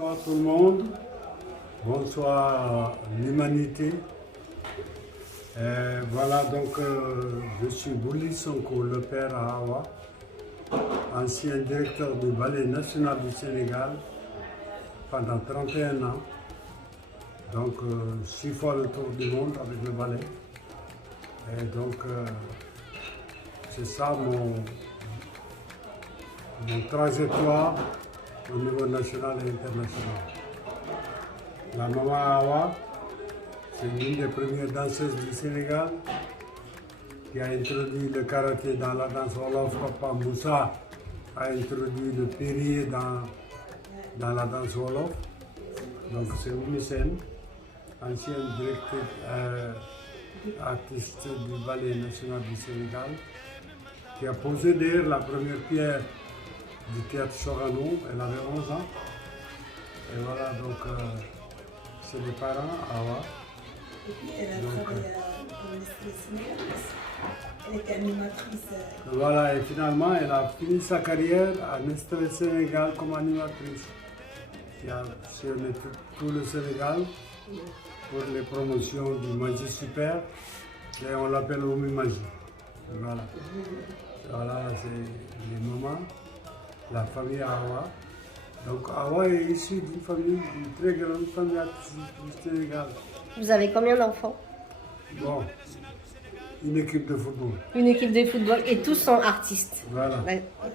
Bonsoir tout le monde, bonsoir l'humanité. Voilà donc je suis Bouli Sonko, le père à Awa, ancien directeur du Ballet national du Sénégal pendant 31 ans. Donc 6 fois le tour du monde avec le ballet. Et donc c'est ça mon trajectoire au niveau national et international. La maman Awa, c'est l'une des premières danseuses du Sénégal qui a introduit le karaté dans la danse wolof. Papa Moussa a introduit le périer dans la danse wolof. Donc c'est Oumi Sène, ancienne directrice artiste du Ballet national du Sénégal, qui a posé d'ailleurs la première pierre du théâtre Sorano. Elle avait 11 ans. Et voilà, donc c'est les parents, Awa. Et puis elle a travaillé à l'Institut Sénégal. Elle était animatrice. Voilà, et finalement, elle a fini sa carrière à Nestlé Sénégal comme animatrice. Qui a sillonné tout le Sénégal pour les promotions du Magie Super. Et on l'appelle Oumi Magie. Voilà. Voilà, c'est les mamans, la famille Awa. Donc Awa est issue d'une famille, d'une très grande famille artistique du Sénégal. Vous avez combien d'enfants? Bon, une équipe de football. Une équipe de football et tous sont artistes. Voilà.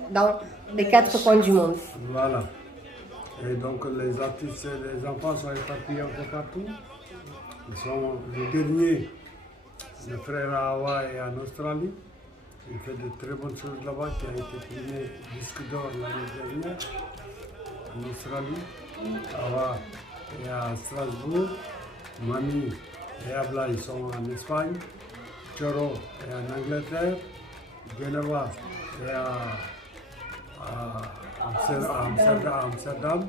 Dans les 4 coins du monde. Voilà. Et donc les artistes, les enfants sont éparpillés un peu partout. Ils sont le dernier, le frère Awa est en Australie. Il fait de très bonnes choses là-bas, qui a été primé disque d'or l'année dernière en Australie. Awa est à Strasbourg. Mami et Abla, ils sont en Espagne. Choro est en Angleterre. Geneva est à Amsterdam.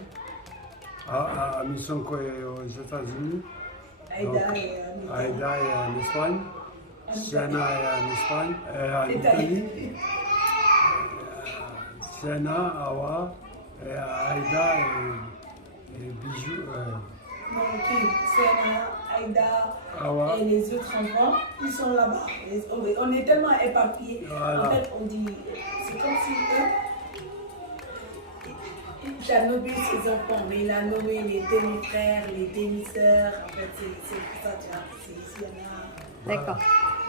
Misonko est aux États-Unis. Aïda est en Espagne. Sena est en Espagne, en Italie. Sena, Awa, Aïda et Bijou. Donc, Sena, Aïda Awa. et les autres enfants, ils sont là-bas. On est tellement éparpillés. Voilà. En fait, on dit, c'est comme si il a nommé ses enfants, mais il a nommé les demi-frères, les demi-sœurs. En fait, c'est pour ça, tu vois, c'est ici, il y en a. D'accord.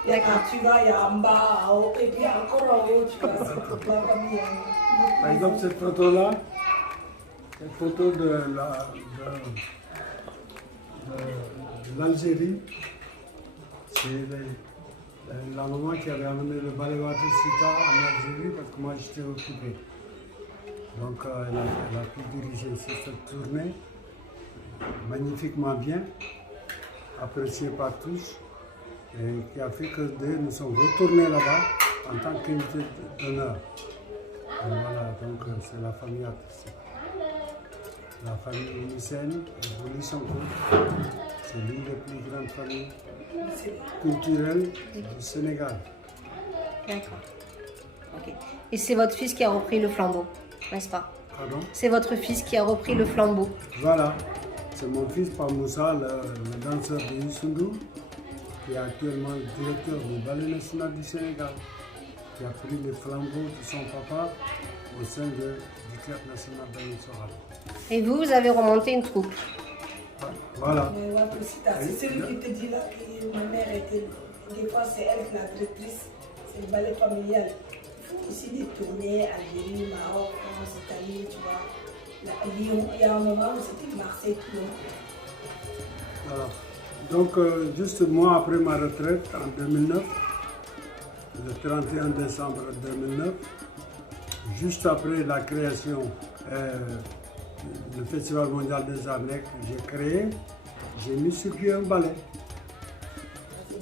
Il y a Artuga, il y a Amba, et puis encore en haut, tu vois, c'est toute la famille. Par exemple, cette photo-là, cette photo de l'Algérie, c'est la maman qui avait amené le ballet Sita en Algérie parce que moi j'étais occupé. Donc elle a pu diriger cette tournée magnifiquement bien, appréciée par tous, et qui a fait que nous sommes retournés là-bas en tant qu'invité d'honneur. Et voilà, donc c'est la famille artistique. La famille Oumissène et Bouli Sonko, c'est l'une des plus grandes familles culturelles du Sénégal. D'accord. Ok. Et c'est votre fils qui a repris le flambeau, n'est-ce pas? Pardon? C'est votre fils qui a repris le flambeau. Voilà, c'est mon fils Pamoussa, le danseur de Youssou, qui est actuellement le directeur du Ballet national du Sénégal, qui a pris le flambeau de son papa au sein du Théâtre national d'Aïn-Sorala. Et vous avez remonté une troupe. Voilà. C'est celui qui te dit là que ma mère était. Des fois, c'est elle la directrice, c'est le ballet familial. Il faut aussi des tournées, Algérie, Maroc, France, Italie, tu vois. Lyon, il y a un moment où c'était Marseille, Lyon. Voilà. Donc, juste moi, après ma retraite en 2009, le 31 décembre 2009, juste après la création du Festival mondial des arts nègres que j'ai créé, j'ai mis sur pied un ballet.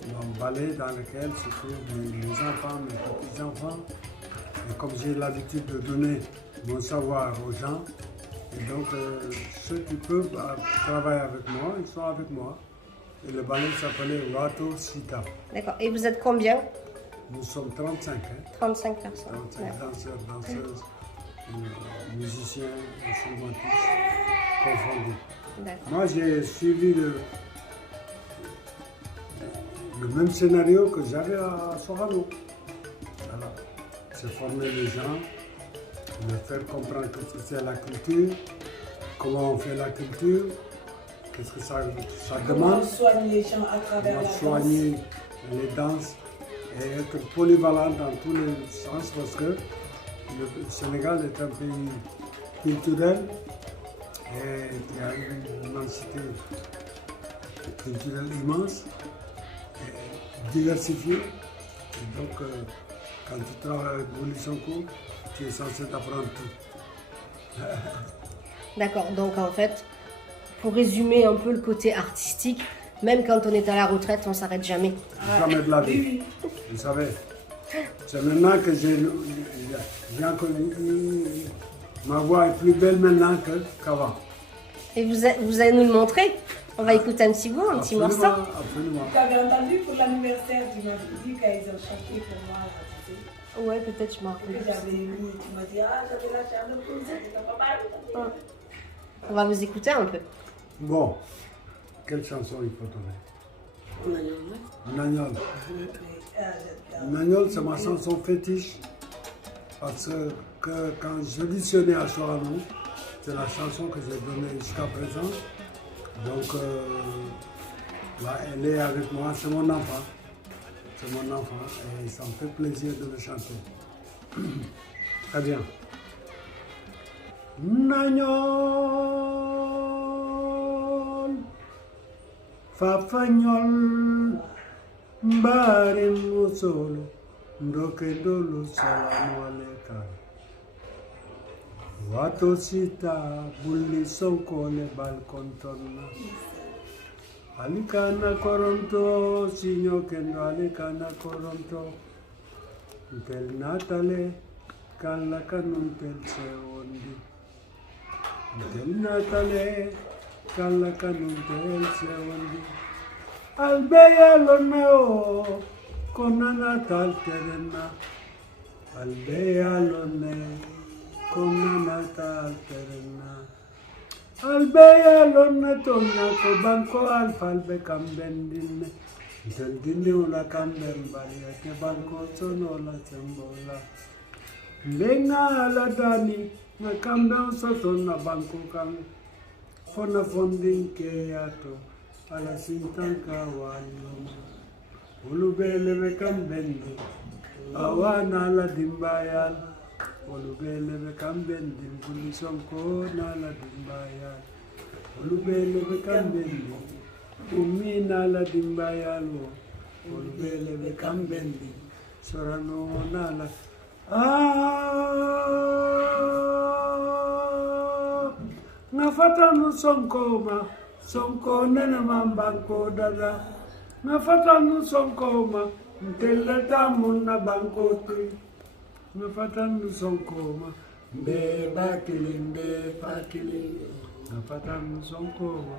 Un ballet dans lequel se trouvent mes enfants, mes petits-enfants. Et comme j'ai l'habitude de donner mon savoir aux gens, et donc ceux qui peuvent travailler avec moi, ils sont avec moi. Et le ballet s'appelait Wato Sita. D'accord. Et vous êtes combien? Nous sommes 35. Hein? 35 personnes. 35 danseurs, danseuses, musiciens, instrumentistes. confondus. D'accord. Moi, j'ai suivi le même scénario que j'avais à Sorano. Voilà. C'est former les gens, leur faire comprendre ce que c'est la culture, comment on fait la culture, qu'est-ce que ça Comment demande, on soigne les gens à travers comment la danse. soigner les danses et être polyvalent dans tous les sens parce que le Sénégal est un pays culturel et qui a une immensité culturelle immense et diversifiée. Et donc, quand tu travailles avec Bouli Sonko, tu es censé t'apprendre tout. D'accord, donc en fait, pour résumer un peu le côté artistique, même quand on est à la retraite, on ne s'arrête jamais. Jamais de la vie. Oui, oui. Vous savez, c'est maintenant que ma voix est plus belle maintenant qu'avant. Et vous allez nous le montrer. On va écouter un petit bout, un petit morceau. Absolument. Tu avais entendu pour l'anniversaire, tu m'avais dit quand ils ont chanté pour moi, là, tu sais. Ouais, peut-être, je m'en Que rappelle. j'avais mis, tu m'as dit, ah, j'avais la chambre pour ça, c'était pas mal. On va vous écouter un peu. Bon, quelle chanson il faut donner? Nagnol. Ah, j'adore. Nagnol, c'est ma chanson fétiche. Parce que quand j'auditionnais à Sorano, c'est la chanson que j'ai donnée jusqu'à présent. Donc, là, elle est avec moi, c'est mon enfant. C'est mon enfant et ça me fait plaisir de le chanter. Très bien. Nagnol, Fafanyol, Mbari Musolo, Ndoke Dolo Salamu Alaikum. Watosita Bulli Sonko ne balkontonna. Alikana koronto, signo kendo alikana koronto. Tel natale, kala kanuntel sewondi. Tel natale, kala kanuntel sewondi. Albeya loneo, kona natal terena. Albeya loneo, kona natal terena. Albeya lonna tonya ko banko alfalbe kambendine. Dindini ula kambembali te banko sono la sembola. Lenga ala dani na kambe soto na banko kan. Fona fondin ke ato ala sintanka wanyo. Ulubele be kambendi awana la dimbayal. Olubele be kambendi Bouli Sonko na la dimbayal. Olubele be kambendi Umi na la dimbayal. Olubele be kambendi Sorano na la Nafatanu Sonko ma Sonko nene mambanko dada. Nafatanu Sonko ma Nteleta muna banko tri. Nafatanu Sonko ma Mbe pakili Nafatanu Sonko ma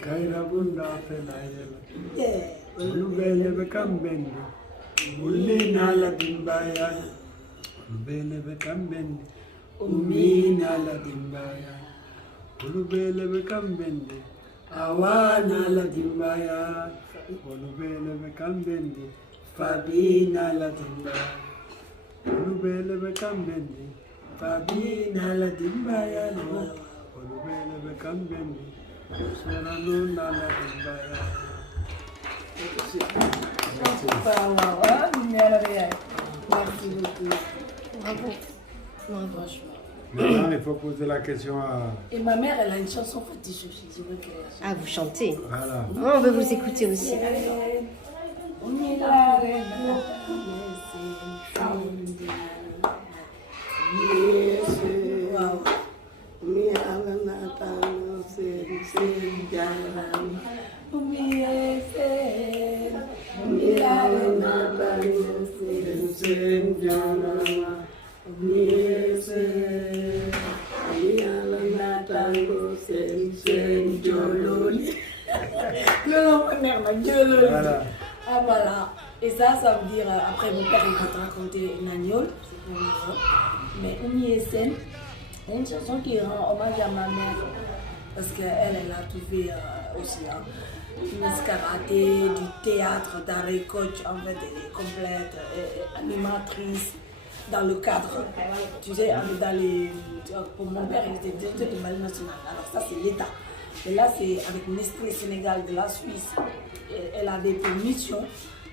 Kaira bunda felayela. Olubele be kambendi Uli na la dimbayal. Olubele be kambendi Umi na la dimbayal. Olubele be kambendi awana la dimbayal. Olubele be kambendi Fabina la dimbayal. Olubele be kambendi Fabina la dimbayal. Olubele be kambendi Sorano na la dimbayal. Merci beaucoup. Bravo. Bravo. Maintenant, il faut poser la question à... Et ma mère, elle a une chanson fétiche aussi, je veux qu'elle... Ah, vous chantez. Voilà. On veut vous écouter aussi. Voilà. Ah voilà. Et ça veut dire, après mon père il va te raconter Nagnol, c'est pour moi. Mais Oumi Esen, une chanson qui rend hommage à ma mère. parce qu'elle a tout fait aussi. Hein. Miss Karaté, du théâtre, d'arrêt coach, en fait, elle est complète, animatrice dans le cadre. Tu sais, on est dans les. Pour mon père, il était directeur de Marine nationale. Alors, ça, c'est l'État. Et là, c'est avec Nestlé Sénégal de la Suisse. Elle avait pour mission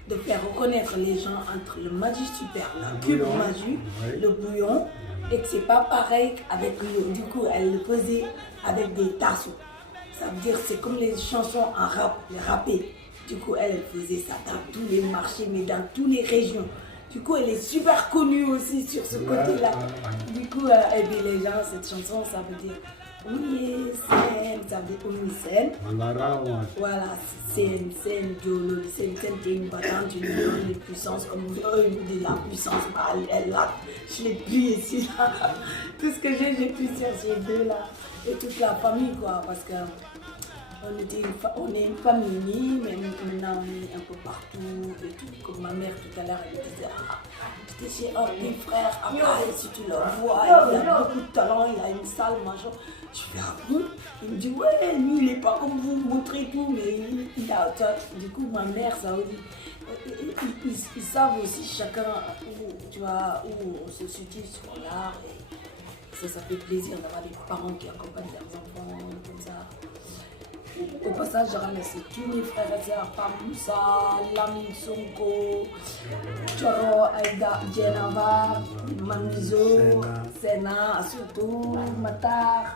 de faire reconnaître les gens entre le Maggi Super, la cube Maggi, le bouillon, et que c'est pas pareil avec l'eau. Du coup, elle le faisait avec des tasseaux. Ça veut dire c'est comme les chansons en rap, les rappés. Du coup, elle faisait ça dans tous les marchés, mais dans toutes les régions. Du coup, elle est super connue aussi sur ce côté-là. Du coup, et puis les gens, cette chanson, ça veut dire oui, scène, ça veut dire oui, scène. Voilà, scène, Diolo, scène, t'es une battante, une lion, une puissance, comme eux, ils nous disent la puissance, bah, elle là, je l'ai pris ici, là. Tout ce que j'ai pris sur ces deux-là. Et toute la famille, quoi, parce que on est une famille unie, mais maintenant on est un peu partout et tout. Comme ma mère tout à l'heure, elle me disait, ah, j'étais chez un de mes frères, après, si tu le vois, il a beaucoup de talent, il a une salle, machin. Je fais, ah bon? Il me dit, ouais, lui, il n'est pas comme vous, montrez tout, mais il a. Du coup, ma mère, ça veut dire, ils savent aussi chacun où, tu vois, où on se situe sur l'art. Ça fait plaisir d'avoir des parents qui accompagnent leurs enfants comme ça. Au passage, je remercie tous mes frères et sœurs, Pamoussa, Lamine Sonko, Choro, Aïda, Djenava, Mamizo, Sena, surtout Matar,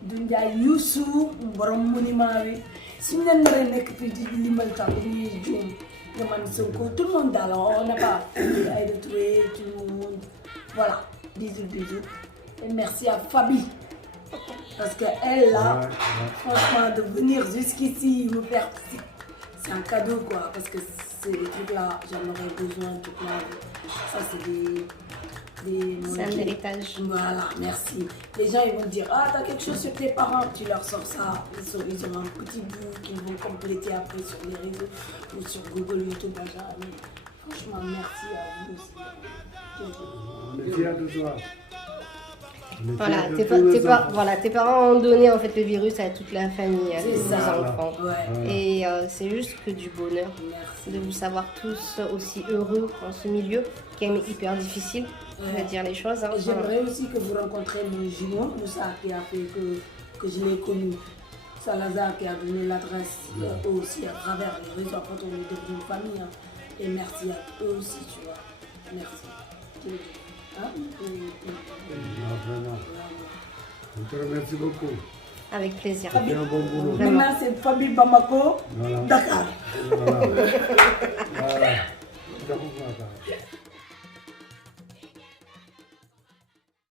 Dundia Youssou, Borom Mounimawi. Si nous n'avons pas de l'Imalta, Lamine Sonko, tout le monde alors, on n'a pas Aïda Toué, tout le monde. Voilà, bisous. Et merci à Fabi. Parce qu'elle, là, franchement, de venir jusqu'ici, me faire. C'est un cadeau, quoi. Parce que ces trucs-là, j'en aurais besoin toute ma vie. Ça, c'est c'est un héritage. Voilà, merci. Les gens, ils vont dire, ah, t'as quelque chose sur tes parents, tu leur sors ça. Ils ont un petit bout qu'ils vont compléter après sur les réseaux ou sur Google, YouTube, machin. Mais franchement, merci à vous aussi. On est fiers de toi. Voilà, tes parents ont donné en fait le virus à toute la famille, à tous les enfants. Ouais. Et c'est juste que du bonheur de vous savoir tous aussi heureux dans ce milieu qui est hyper difficile de dire les choses. Hein. J'aimerais aussi que vous rencontriez mon jumeau, Moussa, qui a fait que je l'ai connu. Salazar qui a donné l'adresse aussi à travers les réseaux. Quand on est devenu une famille. Hein. Et merci à eux aussi, tu vois. Merci. Hein? Vraiment. On te remercie beaucoup. Avec plaisir. Tu fais un bon boulot. Maintenant, c'est Fabi Bamako, Dakar. Voilà.